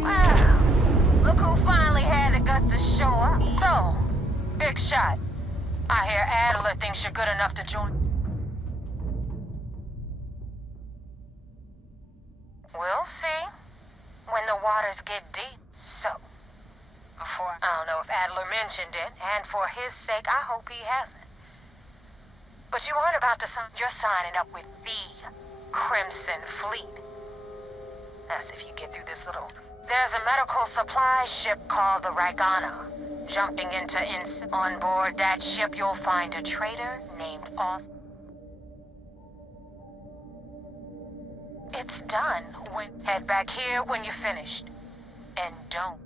Wow. Look who finally had the guts to show up. So, big shot. I hear Adler thinks you're good enough to join. We'll see. When the waters get deep. So, I don't know if Adler mentioned it, and for his sake, I hope he hasn't. But you aren't about to sign. You're signing up with the Crimson Fleet. That's if you get through this little... There's a medical supply ship called the Ragana. Jumping into on board that ship, you'll find a traitor named Austin. It's done. Head back here when you're finished. And don't.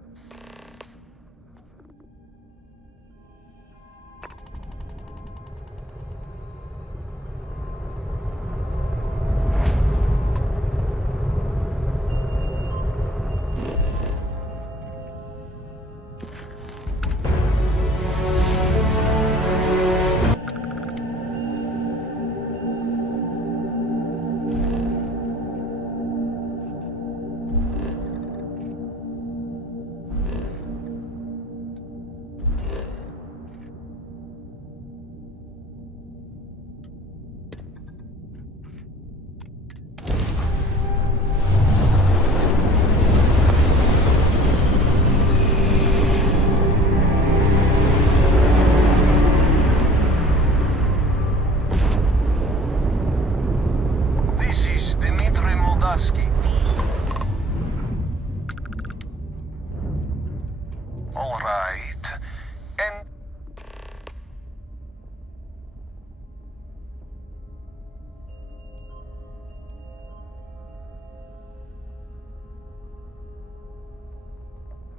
All right. And...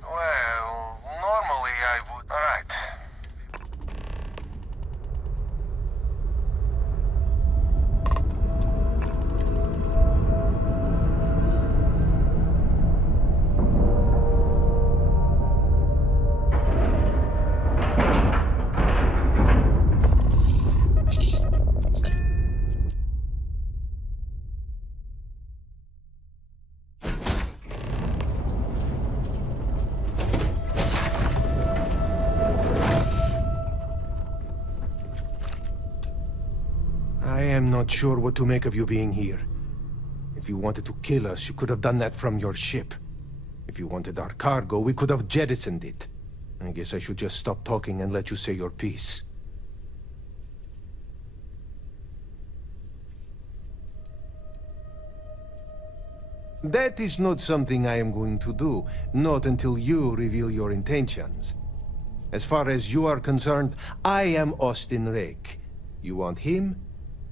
Well, normally I would... All right. I am not sure what to make of you being here. If you wanted to kill us, you could have done that from your ship. If you wanted our cargo, we could have jettisoned it. I guess I should just stop talking and let you say your piece. That is not something I am going to do, not until you reveal your intentions. As far as you are concerned, I am Austin Rake. You want him?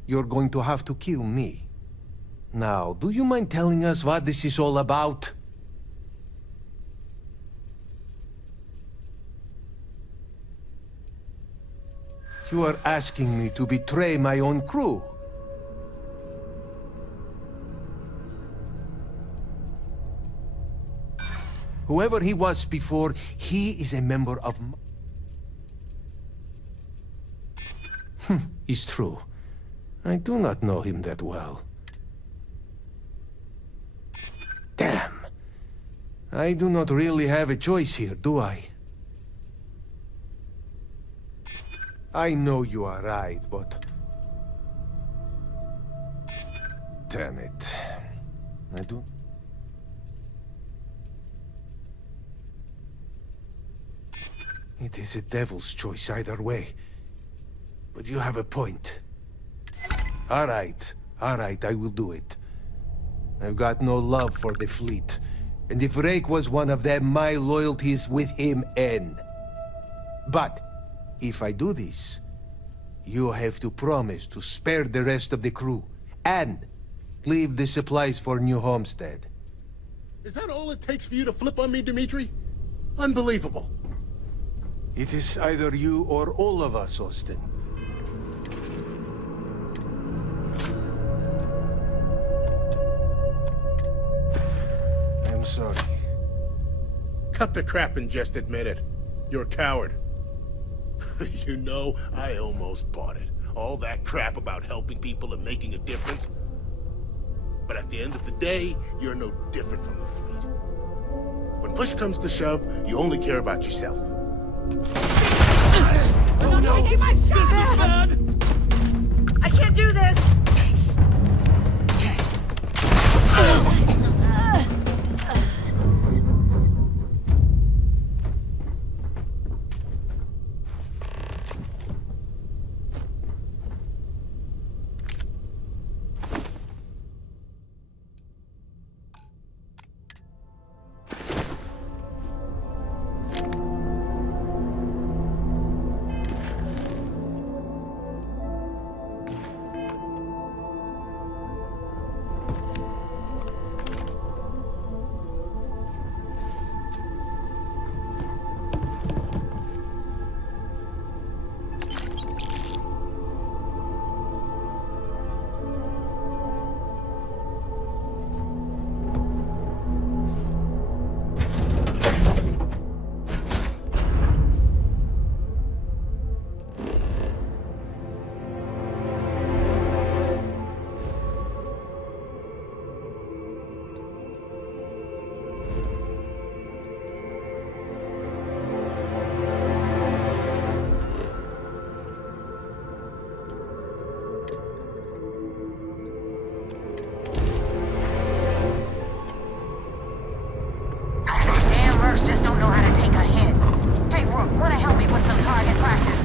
You're going to have to kill me. Now, do you mind telling us what this is all about? You are asking me to betray my own crew. Whoever he was before, he is a member of... It's true. I do not know him that well. Damn. I do not really have a choice here, do I? I know you are right, but... Damn it. I do... It is a devil's choice either way. But you have a point. All right, I will do it. I've got no love for the fleet. And if Rake was one of them, my loyalty is with him end. But, if I do this, you have to promise to spare the rest of the crew, and leave the supplies for New Homestead. Is that all it takes for you to flip on me, Dimitri? Unbelievable. It is either you or all of us, Austin. I'm sorry. Cut the crap and just admit it. You're a coward. You know, I almost bought it. All that crap about helping people and making a difference. But at the end of the day, you're no different from the fleet. push comes to shove, you only care about yourself. Oh no! This is bad! I can't do this! Just don't know how to take a hit. Hey, Rook, wanna help me with some target practice?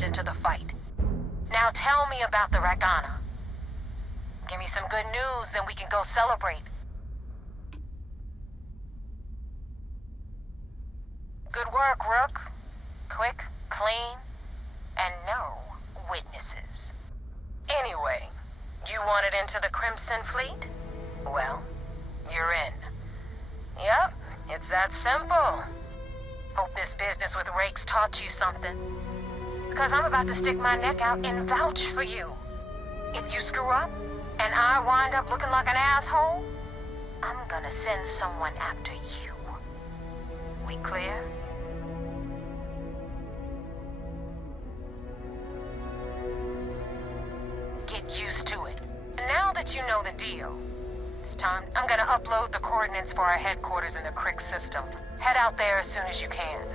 Into the fight. Now tell me about the Ragana. Give me some good news, then we can go celebrate. Good work, Rook. Quick, clean, and no witnesses. Anyway, you wanted into the Crimson Fleet? Well, you're in. Yep, it's that simple. Hope this business with Rakes taught you something. Because I'm about to stick my neck out and vouch for you. If you screw up, and I wind up looking like an asshole, I'm gonna send someone after you. We clear? Get used to it. Now that you know the deal, it's time. I'm gonna upload the coordinates for our headquarters in the Crick system. Head out there as soon as you can.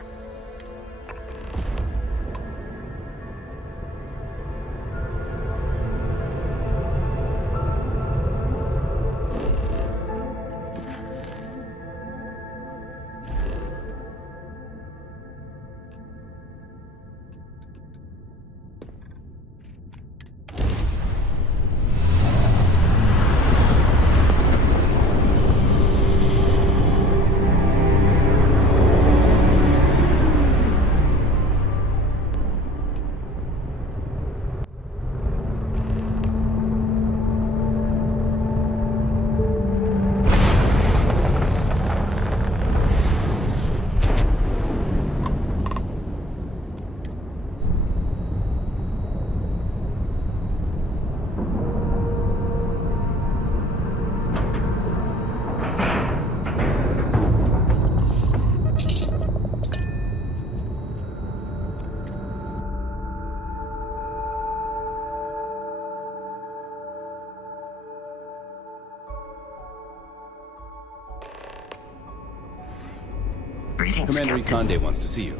Greetings, Commander Captain. Ikonde wants to see you.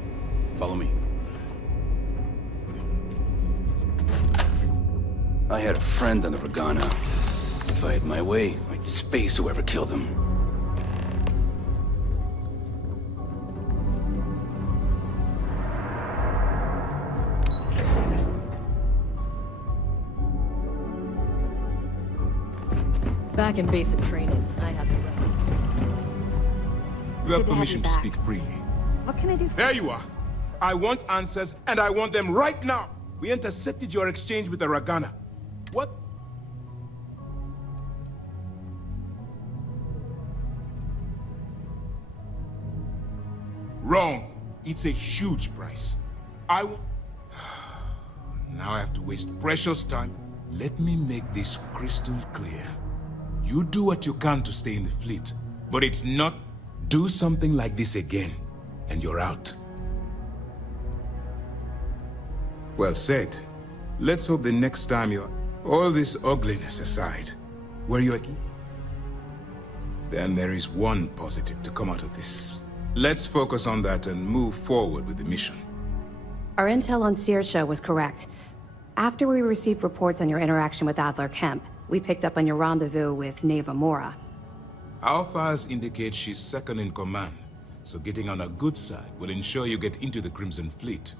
Follow me. I had a friend on the Regana. If I had my way, I'd space whoever killed him. Back in basic training, I have to run. You have permission to speak freely. What can I do for There you are. I want answers, and I want them right now. We intercepted your exchange with the Ragana. What? Wrong. It's a huge price. Now I have to waste precious time. Let me make this crystal clear. You do what you can to stay in the fleet, but it's not do something like this again, and you're out. Well said. Let's hope the next time you're... All this ugliness aside, were you at... Then there is one positive to come out of this. Let's focus on that and move forward with the mission. Our intel on Saoirse was correct. After we received reports on your interaction with Adler Kemp, we picked up on your rendezvous with Neva Mora. Our files indicate she's second in command, so getting on her good side will ensure you get into the Crimson Fleet.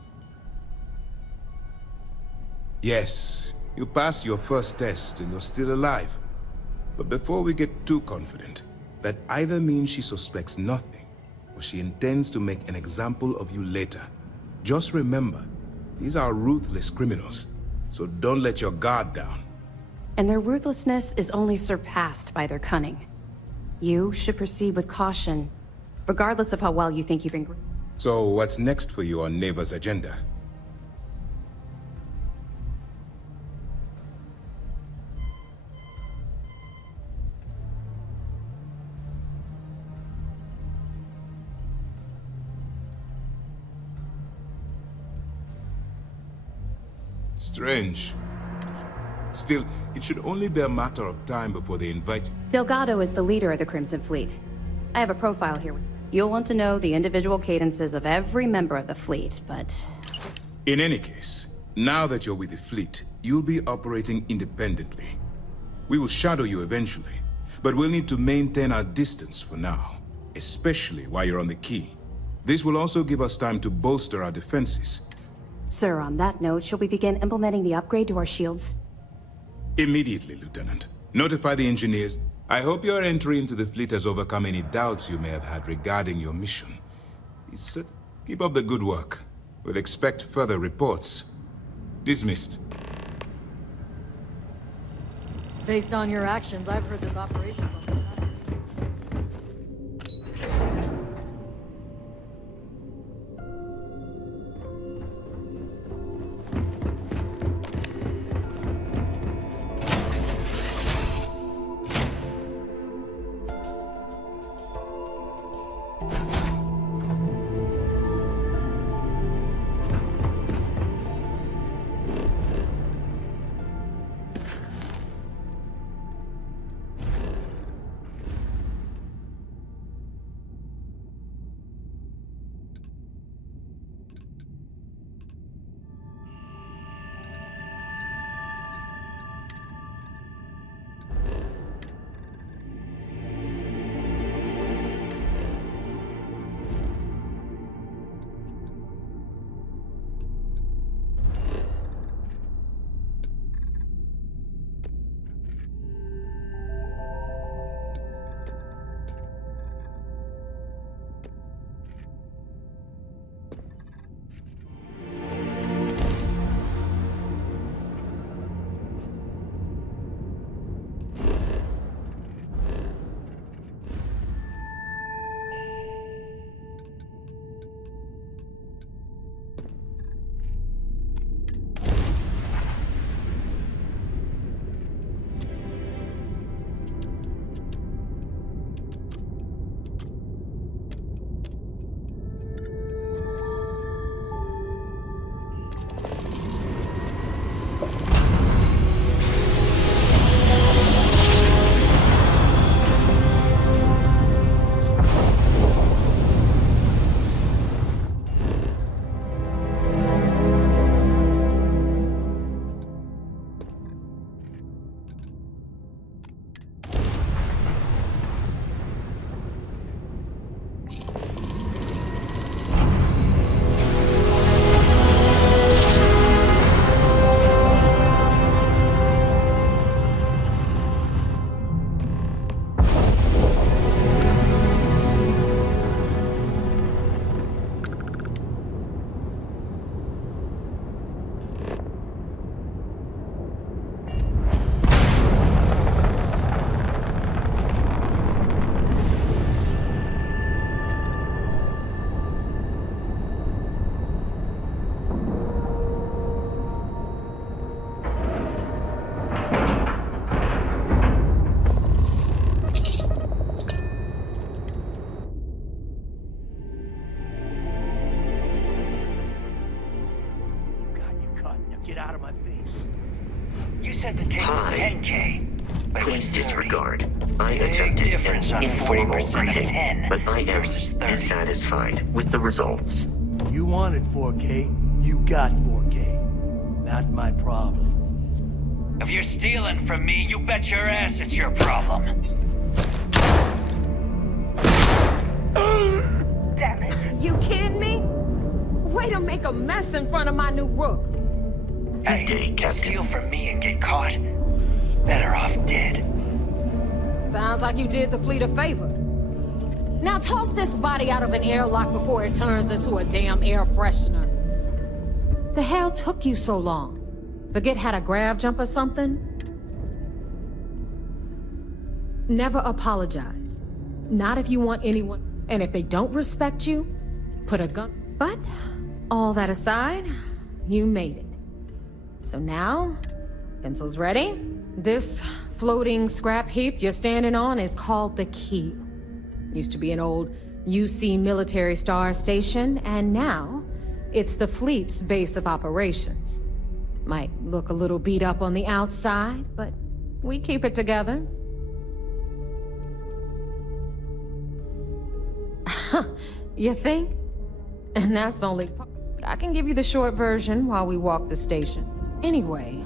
Yes, you passed your first test and you're still alive. But before we get too confident, that either means she suspects nothing, or she intends to make an example of you later. Just remember, these are ruthless criminals, so don't let your guard down. And their ruthlessness is only surpassed by their cunning. You should proceed with caution, regardless of how well you think you've been... So what's next for you on Neva's agenda? Strange. Still, it should only be a matter of time before they invite you. Delgado is the leader of the Crimson Fleet. I have a profile here. You'll want to know the individual cadences of every member of the fleet, but... In any case, now that you're with the fleet, you'll be operating independently. We will shadow you eventually, but we'll need to maintain our distance for now, especially while you're on the key. This will also give us time to bolster our defenses. Sir, on that note, shall we begin implementing the upgrade to our shields? Immediately, Lieutenant. Notify the engineers. I hope your entry into the fleet has overcome any doubts you may have had regarding your mission. Keep up the good work. We'll expect further reports. Dismissed. Based on your actions, I've heard this operation's on the track. said the tape was 10K, but it was Please 30. disregard. I Big attempted difference an on informal 40% of reading, 10 but I am versus 30. dissatisfied with the results. You wanted 4K, you got 4K. Not my problem. If you're stealing from me, you bet your ass it's your problem. Damn it. You kidding me? Way to make a mess in front of my new rook. Hey, Day, Captain. steal from me and get caught. Better off dead. Sounds like you did the fleet a favor. Now toss this body out of an airlock before it turns into a damn air freshener. The hell took you so long? Forget how to grab jump or something? Never apologize. Not if you want anyone. And if they don't respect you, put a gun. But all that aside, you made it. So now, pencils ready? This floating scrap heap you're standing on is called the Key. Used to be an old UC military star station, and now it's the fleet's base of operations. Might look a little beat up on the outside, but we keep it together. You think? And that's only part. But I can give you the short version while we walk the station. Anyway,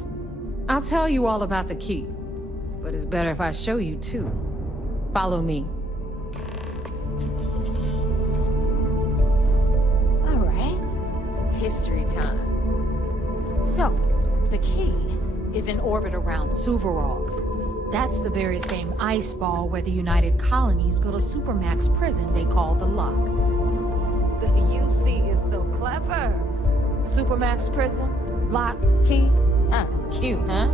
I'll tell you all about the Key. But it's better if I show you too. Follow me. All right. History time. So, the Key is in orbit around Suvorov. That's the very same ice ball where the United Colonies built a supermax prison they call the Lock. The UC is so clever. Supermax prison, Lock, Key. Cute, huh?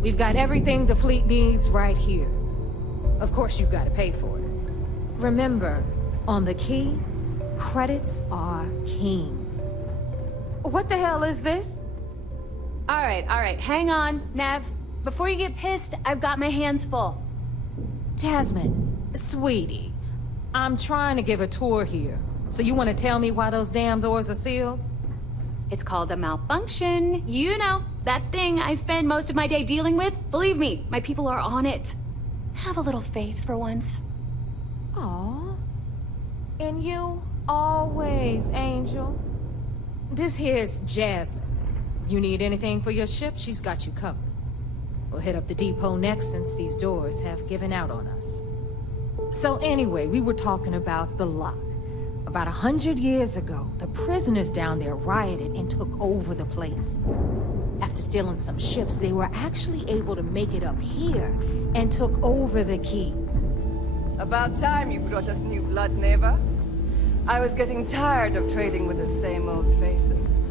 We've got everything the fleet needs right here. Of course, you've got to pay for it. Remember, on the Key, credits are king. What the hell is this? All right, hang on, Nev. Before you get pissed, I've got my hands full. Jasmine, sweetie, I'm trying to give a tour here. So you want to tell me why those damn doors are sealed? It's called a malfunction. You know, that thing I spend most of my day dealing with. Believe me, my people are on it. Have a little faith for once. Aw. In you, always, Angel. This here's Jasmine. You need anything for your ship, she's got you covered. We'll hit up the depot next since these doors have given out on us. So anyway, we were talking about the Lock. About 100 years ago, the prisoners down there rioted and took over the place. After stealing some ships, they were actually able to make it up here and took over the Key. About time you brought us new blood, Neva. I was getting tired of trading with the same old faces.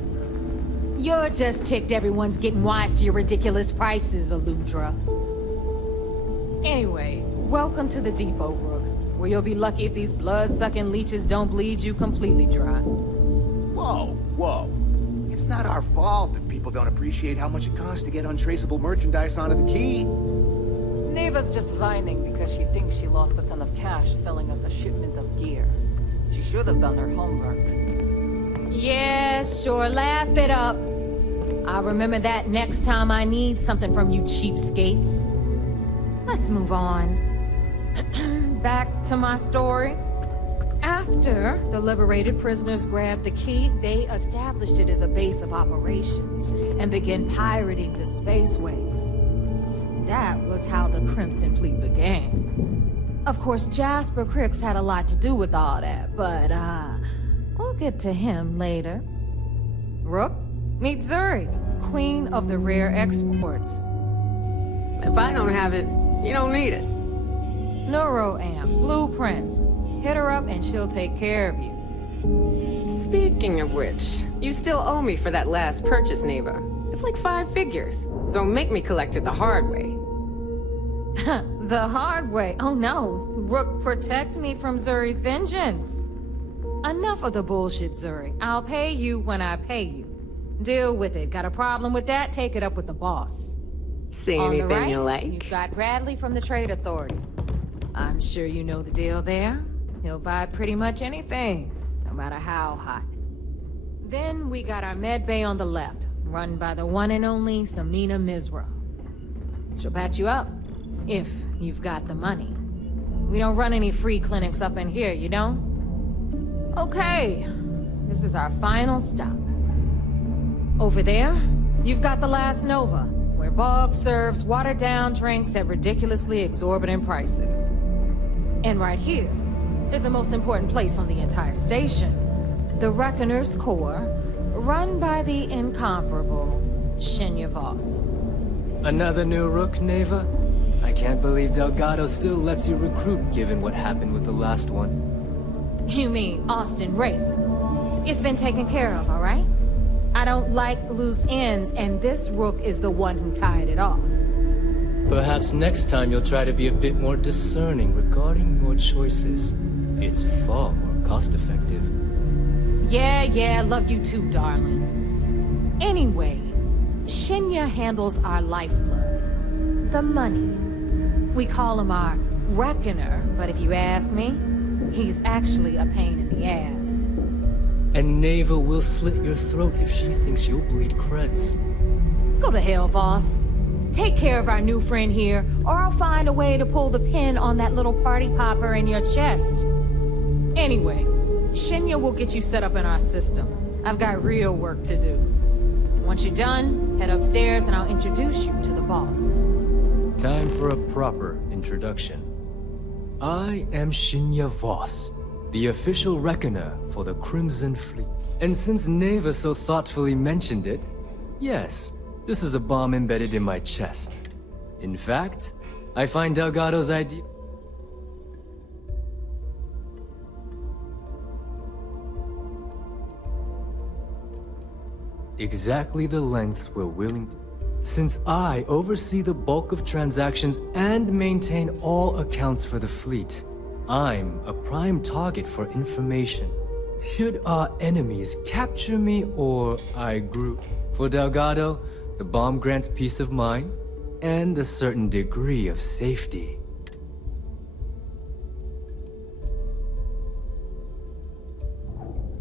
You're just ticked everyone's getting wise to your ridiculous prices, Aludra. Anyway, welcome to the depot, Rook, where you'll be lucky if these blood-sucking leeches don't bleed you completely dry. Whoa, whoa. It's not our fault that people don't appreciate how much it costs to get untraceable merchandise onto the Key. Neva's just whining because she thinks she lost a ton of cash selling us a shipment of gear. She should have done her homework. Yeah, sure, laugh it up. I'll remember that next time I need something from you cheapskates. Let's move on. Back to my story. After the liberated prisoners grabbed the Key, they established it as a base of operations and began pirating the spaceways. That was how the Crimson Fleet began. Of course, Jasper Cricks had a lot to do with all that, but, we'll get to him later. Rook, meet Zuri, Queen of the Rare Exports. If I don't have it, you don't need it. Neuroamps, blueprints. Hit her up and she'll take care of you. Speaking of which, you still owe me for that last purchase, Neva. It's like 5 figures. Don't make me collect it the hard way. The hard way? Oh no. Rook, protect me from Zuri's vengeance. Enough of the bullshit, Zuri. I'll pay you when I pay you. Deal with it. Got a problem with that? Take it up with the boss. See On anything the right, you like? You've got Bradley from the Trade Authority. I'm sure you know the deal there. He'll buy pretty much anything, no matter how hot. Then we got our med bay on the left, run by the one and only Samina Mizra. She'll patch you up, if you've got the money. We don't run any free clinics up in here, you don't? Okay, this is our final stop. Over there, you've got the Last Nova, where Bog serves watered-down drinks at ridiculously exorbitant prices. And right here is the most important place on the entire station, the Reckoner's Core, run by the incomparable Shinya Voss. Another new rook, Neva? I can't believe Delgado still lets you recruit, given what happened with the last one. You mean Austin Rape? It's been taken care of, all right? I don't like loose ends, and this rook is the one who tied it off. Perhaps next time you'll try to be a bit more discerning regarding your choices. It's far more cost-effective. Yeah, love you too, darling. Anyway, Shinya handles our lifeblood. The money. We call him our Reckoner, but if you ask me, he's actually a pain in the ass. And Neva will slit your throat if she thinks you'll bleed creds. Go to hell, boss. Take care of our new friend here, or I'll find a way to pull the pin on that little party popper in your chest. Anyway, Shinya will get you set up in our system. I've got real work to do. Once you're done, head upstairs and I'll introduce you to the boss. Time for a proper introduction. I am Shinya Voss, the official reckoner for the Crimson Fleet. And since Neva so thoughtfully mentioned it, yes, this is a bomb embedded in my chest. In fact, I find Delgado's idea exactly the lengths we're willing to. Since I oversee the bulk of transactions and maintain all accounts for the fleet, I'm a prime target for information. Should our enemies capture me or I group. For Delgado, the bomb grants peace of mind and a certain degree of safety.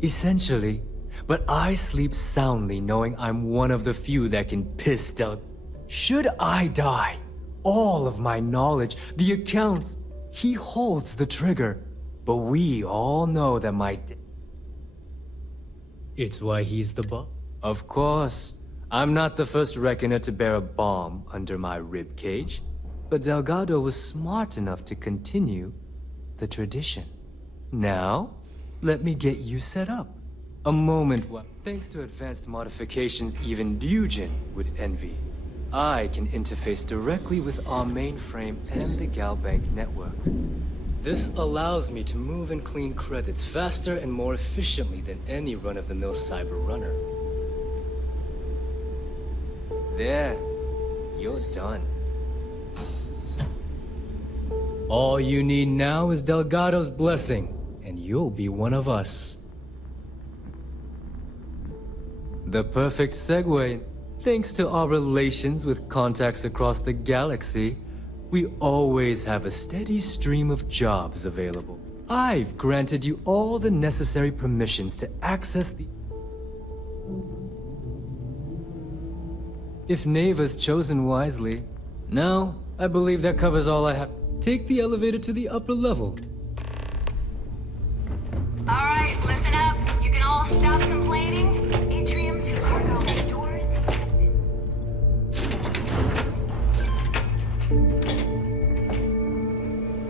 Essentially, but I sleep soundly knowing I'm one of the few that can piss Delgado. Should I die, all of my knowledge, the accounts, he holds the trigger. But we all know that it's why he's the boss. Of course, I'm not the first reckoner to bear a bomb under my ribcage, but Delgado was smart enough to continue the tradition. Now, let me get you set up. A moment where, thanks to advanced modifications even Dujin would envy, I can interface directly with our mainframe and the Galbank network. This allows me to move and clean credits faster and more efficiently than any run-of-the-mill cyber runner. There, you're done. All you need now is Delgado's blessing, and you'll be one of us. The perfect segue. Thanks to our relations with contacts across the galaxy, we always have a steady stream of jobs available. I've granted you all the necessary permissions to access the... If Neva's chosen wisely. Now, I believe that covers all I have. Take the elevator to the upper level. Alright, listen up. You can all stop complaining. Atrium to cargo bay doors.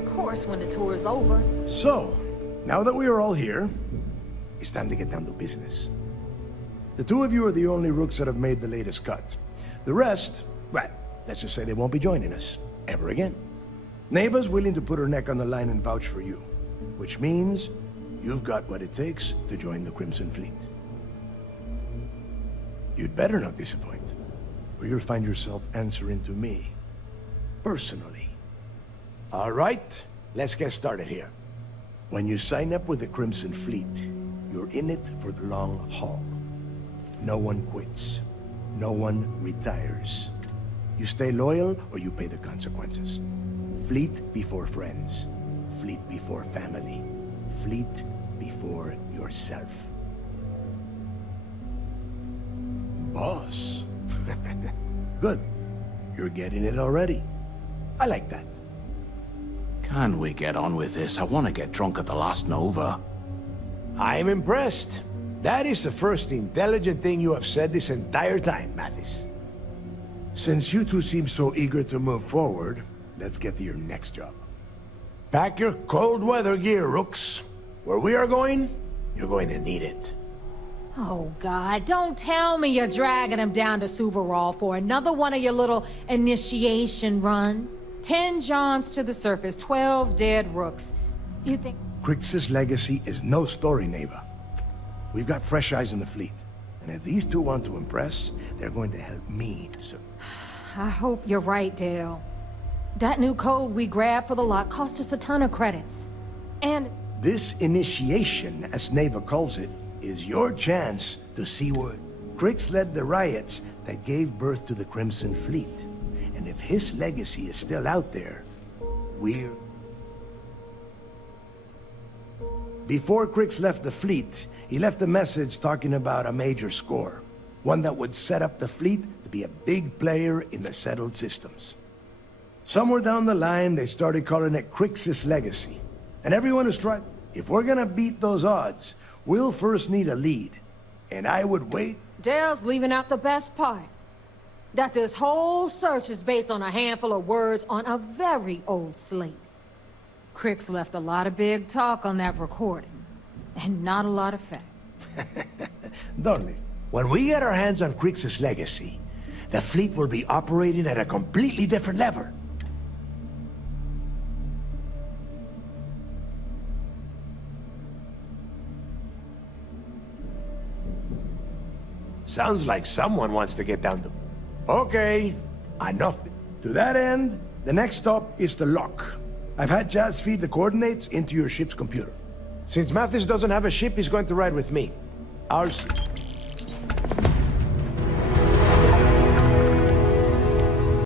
Of course, when the tour is over. So, now that we are all here, it's time to get down to business. The two of you are the only rooks that have made the latest cut. The rest, well, let's just say they won't be joining us ever again. Neva's willing to put her neck on the line and vouch for you, which means you've got what it takes to join the Crimson Fleet. You'd better not disappoint, or you'll find yourself answering to me, personally. All right, let's get started here. When you sign up with the Crimson Fleet, you're in it for the long haul. No one quits. No one retires. You stay loyal or you pay the consequences. Fleet before friends. Fleet before family. Fleet before yourself. Boss. Good. You're getting it already. I like that. Can we get on with this? I want to get drunk at the last Nova. I'm impressed. That is the first intelligent thing you have said this entire time, Mathis. Since you two seem so eager to move forward, let's get to your next job. Pack your cold weather gear, Rooks. Where we are going, you're going to need it. Oh, God, don't tell me you're dragging him down to Suvarall for another one of your little initiation runs. 10 Johns to the surface, 12 dead Rooks. You think... Crix's legacy is no story, Neva. We've got fresh eyes in the fleet. And if these two want to impress, they're going to help me, so... I hope you're right, Dale. That new code we grabbed for the lot cost us a ton of credits. And... This initiation, as Neva calls it, is your chance to see what... Crix led the riots that gave birth to the Crimson Fleet. And if his legacy is still out there, we're... Before Crix left the fleet, he left a message talking about a major score. One that would set up the fleet to be a big player in the settled systems. Somewhere down the line, they started calling it Crix's legacy. And everyone is trying... If we're gonna beat those odds, we'll first need a lead. And I would wait... Dale's leaving out the best part. That this whole search is based on a handful of words on a very old slate. Crix left a lot of big talk on that recording, and not a lot of fact. Darling, when we get our hands on Crix's legacy, the fleet will be operating at a completely different level. Sounds like someone wants to get down to... Okay, enough. To that end, the next stop is the lock. I've had Jazz feed the coordinates into your ship's computer. Since Mathis doesn't have a ship, he's going to ride with me. I'll see.